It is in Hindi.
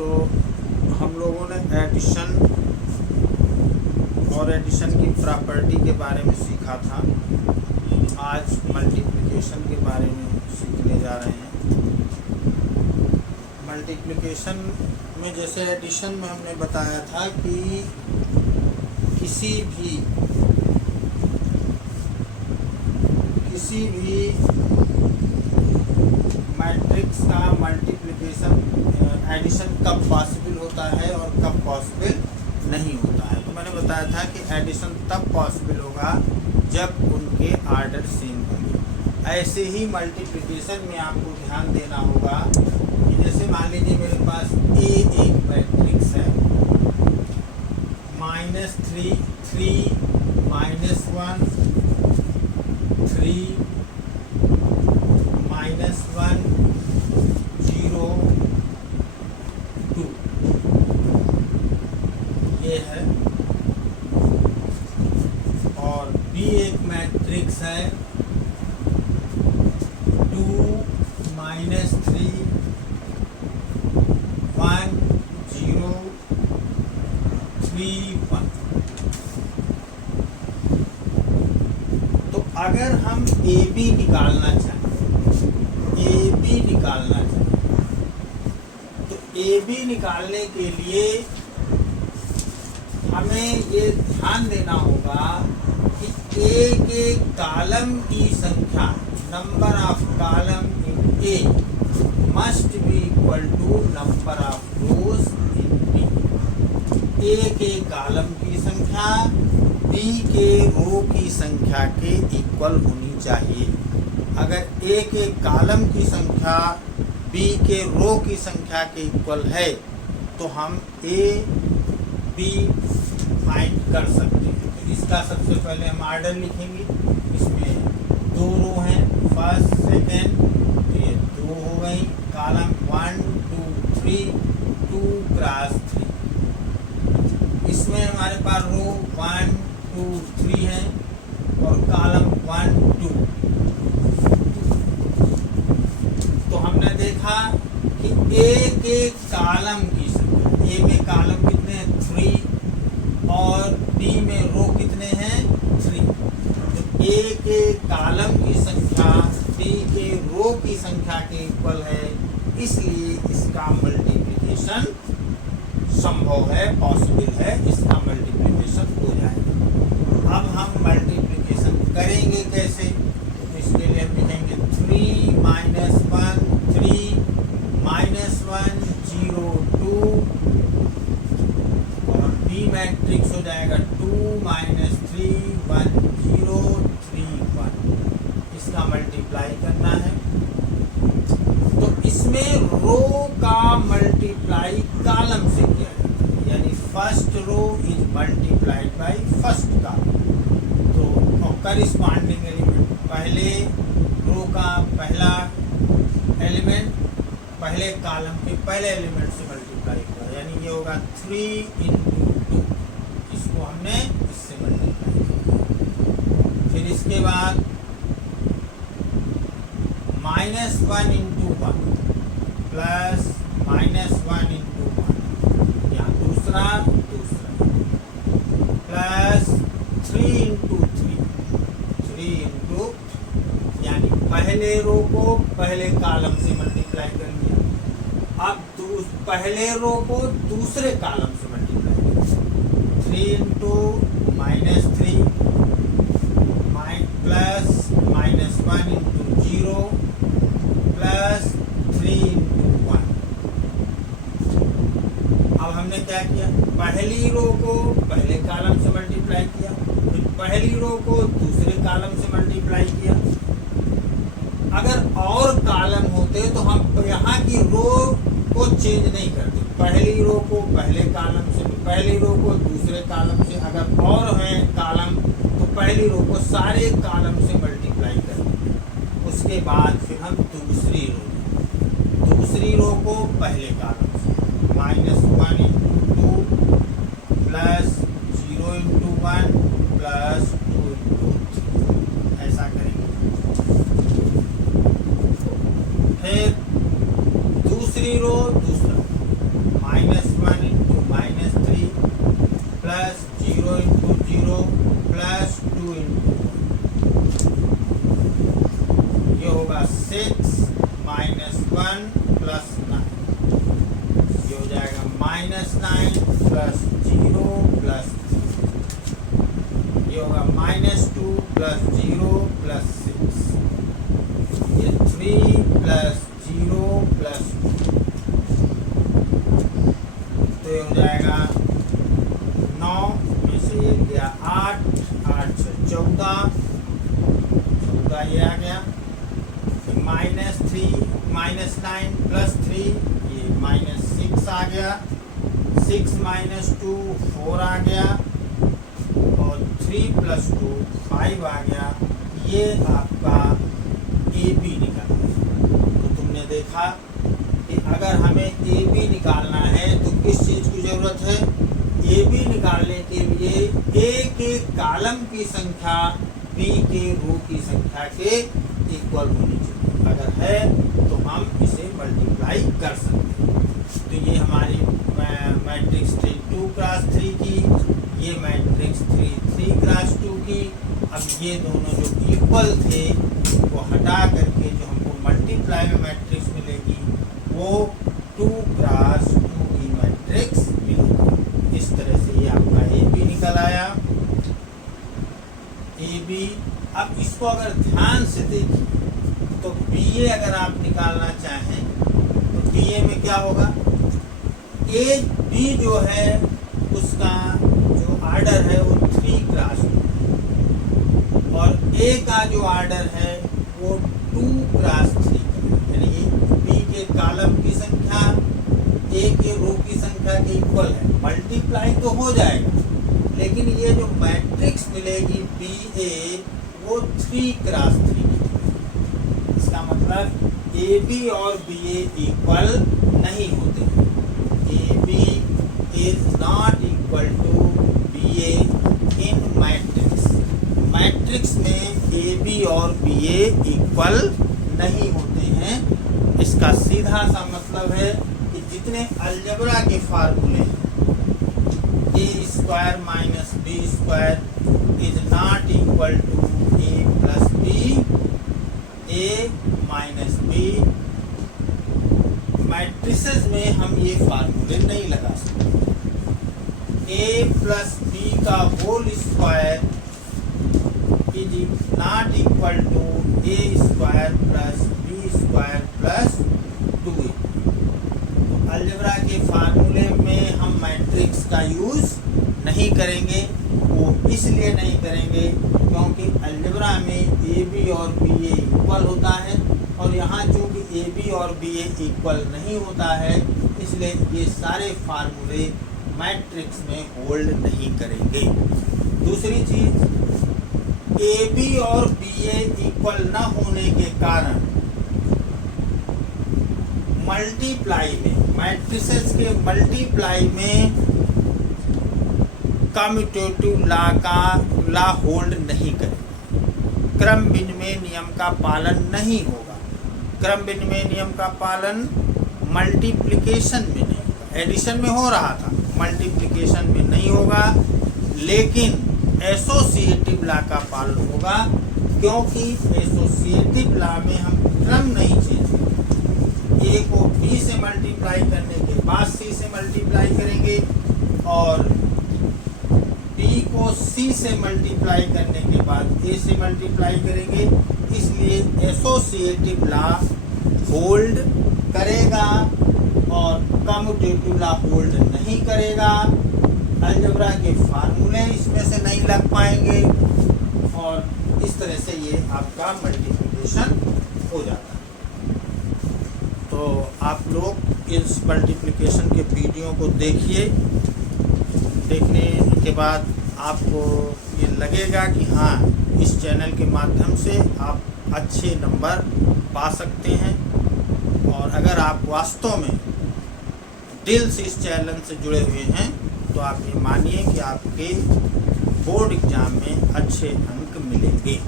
तो हम लोगों ने एडिशन और एडिशन की प्रॉपर्टी के बारे में सीखा था। आज मल्टीप्लिकेशन के बारे में सीखने जा रहे हैं। मल्टीप्लिकेशन में जैसे एडिशन में हमने बताया था कि किसी भी मैट्रिक्स का मल्टीप्लिकेशन एडिशन कब पॉसिबल होता है और कब पॉसिबल नहीं होता है। तो मैंने बताया था कि एडिशन तब पॉसिबल होगा जब उनके आर्डर सेम होंगे। ऐसे ही मल्टीप्लिकेशन में आपको ध्यान देना होगा कि जैसे मान लीजिए मेरे पास ए एक मैट्रिक्स है, -3 3 -1 3 -1 0 2 ये है। और बी एक मैट्रिक्स है 2 -3 1 0 3 1। तो अगर हम ए बी निकालना चाहें तो ए बी निकालने के लिए हमें ये ध्यान देना होगा कि ए के कॉलम की संख्या, number of column in A must be equal to number of rows in B. A के कॉलम की संख्या बी के रो की संख्या के इक्वल होनी चाहिए। अगर ए के कॉलम की संख्या बी के रो की संख्या के इक्वल है तो हम ए बी फाइंड कर सकते हैं। तो इसका सबसे पहले हम आर्डर लिखेंगे। इसमें 2 रो हैं, फर्स्ट सेकेंड, तो ये 2 हो गई। Column 1 2 3 2 cross 3। इसमें हमारे पास रो 1 2 3 है और कॉलम 1 2। तो हमने देखा कि ए के कॉलम की संख्या, ए में कॉलम कितने हैं 3 और बी में रो कितने हैं 3। तो ए के कॉलम की संख्या बी के रो की संख्या के इक्वल है, इसलिए इसका मल्टीप्लिकेशन संभव है, पॉसिबल है, इसका मल्टीप्लिकेशन हो जाएगा। अब हम मल्टीप्लिकेशन करेंगे कैसे? तो इसके लिए हम लिखेंगे 3 -1 3 -1 0 2 और बी मैट्रिक्स हो जाएगा 2 -3 1 0 3 1। इसका मल्टीप्लाई करना है। तो इसमें रो का मल्टीप्लाई कॉलम से किया जाता है, यानी first row is multiplied by first column. तो करिस्पॉन्डिंग एलिमेंट, पहले रो का पहला एलिमेंट पहले कॉलम के पहले एलिमेंट से मल्टीप्लाई हुआ, यानी ये होगा 3 × 2। इसको हमने इससे मल्टीप्लाई किया। फिर इसके बाद -1 × 1 प्लस -1 × 1, यहाँ दूसरा प्लस 3 × 3 यानी पहले रो को पहले कॉलम से मल्टीप्लाई कर लिया। अब पहले रो को दूसरे कॉलम से मल्टीप्लाई कर 3 × -3 प्लस -1 × 0 प्लस 3 × 1। अब हमने क्या किया? पहली रो को पहले कॉलम से मल्टीप्लाई किया, फिर पहली रो को दूसरे कॉलम से मल्टीप्लाई किया। अगर और कॉलम होते तो हम यहाँ की रो को चेंज नहीं करते, पहली रो को पहले कॉलम से, पहली रो को दूसरे कॉलम से। अगर और है कॉलम तो पहली रो को सारे कॉलम से मल्टीप्लाई करते। उसके बाद फिर हम दूसरी रो को पहले कॉलम से -1 × 2 प्लस 0 × 1 प्लस 2 × 3, ऐसा करेंगे। फिर दूसरी रो दूसरा -9 प्लस 0 प्लस, ये होगा -2 प्लस 0 प्लस 6, ये 3 प्लस 0 प्लस 2, तो ये हो जाएगा 9 में से ये गया 8, 8 से 14 ये आ गया, -9 प्लस 3 ये -6 आ गया, 6 -2 4 आ गया, और 3 प्लस 2 5 आ गया। ये आपका AB निकला। तो तुमने देखा कि अगर हमें AB निकालना है तो किस चीज़ की ज़रूरत है? AB निकालने के लिए A के कॉलम की संख्या B के रो की संख्या के इक्वल होनी चाहिए। अगर है तो हम इसे मल्टीप्लाई कर सकते हैं। तो ये हमारी मैट्रिक्स 3 2 क्रॉस 3 की, ये मैट्रिक्स 3 3 क्रॉस 2 की। अब ये दोनों जो इक्वल थे वो हटा करके जो हमको मल्टीप्लाई में मैट्रिक्स मिलेगी वो 2 क्रॉस 2 की मैट्रिक्स मिलेगी। इस तरह से ये आपका AB निकल आया। AB, अब इसको अगर ध्यान से देखिए तो BA अगर आप निकालना चाहें तो BA में क्या होगा? B जो है उसका जो ऑर्डर है वो 3 क्रॉस 2 और A का जो ऑर्डर है वो 2 क्रॉस 3, यानी B के कॉलम की संख्या A के रो की संख्या के इक्वल है। मल्टीप्लाई तो हो जाएगा, लेकिन ये जो मैट्रिक्स मिलेगी BA वो 3 क्रॉस 3। इसका मतलब AB और BA इक्वल नहीं होते। AB is not equal to BA in matrix. Matrix में AB और BA इक्वल नहीं होते हैं। इसका सीधा सा मतलब है कि जितने अलजेब्रा के फार्मूले A square minus B square is not equal to A plus B, A minus B, matrices में हम ये फार्मूले नहीं लगा सकते। A प्लस B का whole square is not equal to A square plus B square plus 2। तो अलजेब्रा के फार्मूले में हम मैट्रिक्स का यूज नहीं करेंगे। वो इसलिए नहीं करेंगे क्योंकि अलजेब्रा में AB और BA इक्वल होता है, और यहाँ चूँकि AB और BA इक्वल नहीं होता है इसलिए ये सारे फार्मूले मैट्रिक्स में होल्ड नहीं करेंगे। दूसरी चीज़, AB और BA इक्वल न होने के कारण मल्टीप्लाई में, मैट्रिसेस के मल्टीप्लाई में कम्यूटेटिव लॉ होल्ड नहीं करेगा। क्रम विनिमय नियम का पालन नहीं होगा। क्रम विनिमय नियम का पालन मल्टीप्लिकेशन में नहीं होगा। एडिशन में हो रहा था, मल्टीप्लिकेशन में नहीं होगा, लेकिन एसोसिएटिव लॉ का पालन होगा, क्योंकि एसोसिएटिव लॉ में हम क्रम नहीं चेंज करेंगे। A को B से मल्टीप्लाई करने के बाद C से मल्टीप्लाई करेंगे और B को C से मल्टीप्लाई करने के बाद A से मल्टीप्लाई करेंगे। इसलिए एसोसिएटिव लॉ होल्ड करेगा और कम्यूटेटिव लॉ होल्ड नहीं करेगा। अलजेब्रा के फार्मूले इसमें से नहीं लग पाएंगे और इस तरह से ये आपका मल्टीप्लिकेशन हो जाता है। तो आप लोग इस मल्टीप्लिकेशन के वीडियो को देखिए। देखने के बाद आपको ये लगेगा कि हाँ, इस चैनल के माध्यम से आप अच्छे नंबर पा सकते हैं। और अगर आप वास्तव में दिल से इस चैनल से जुड़े हुए हैं तो आप ये मानिए कि आपके बोर्ड एग्ज़ाम में अच्छे अंक मिलेंगे।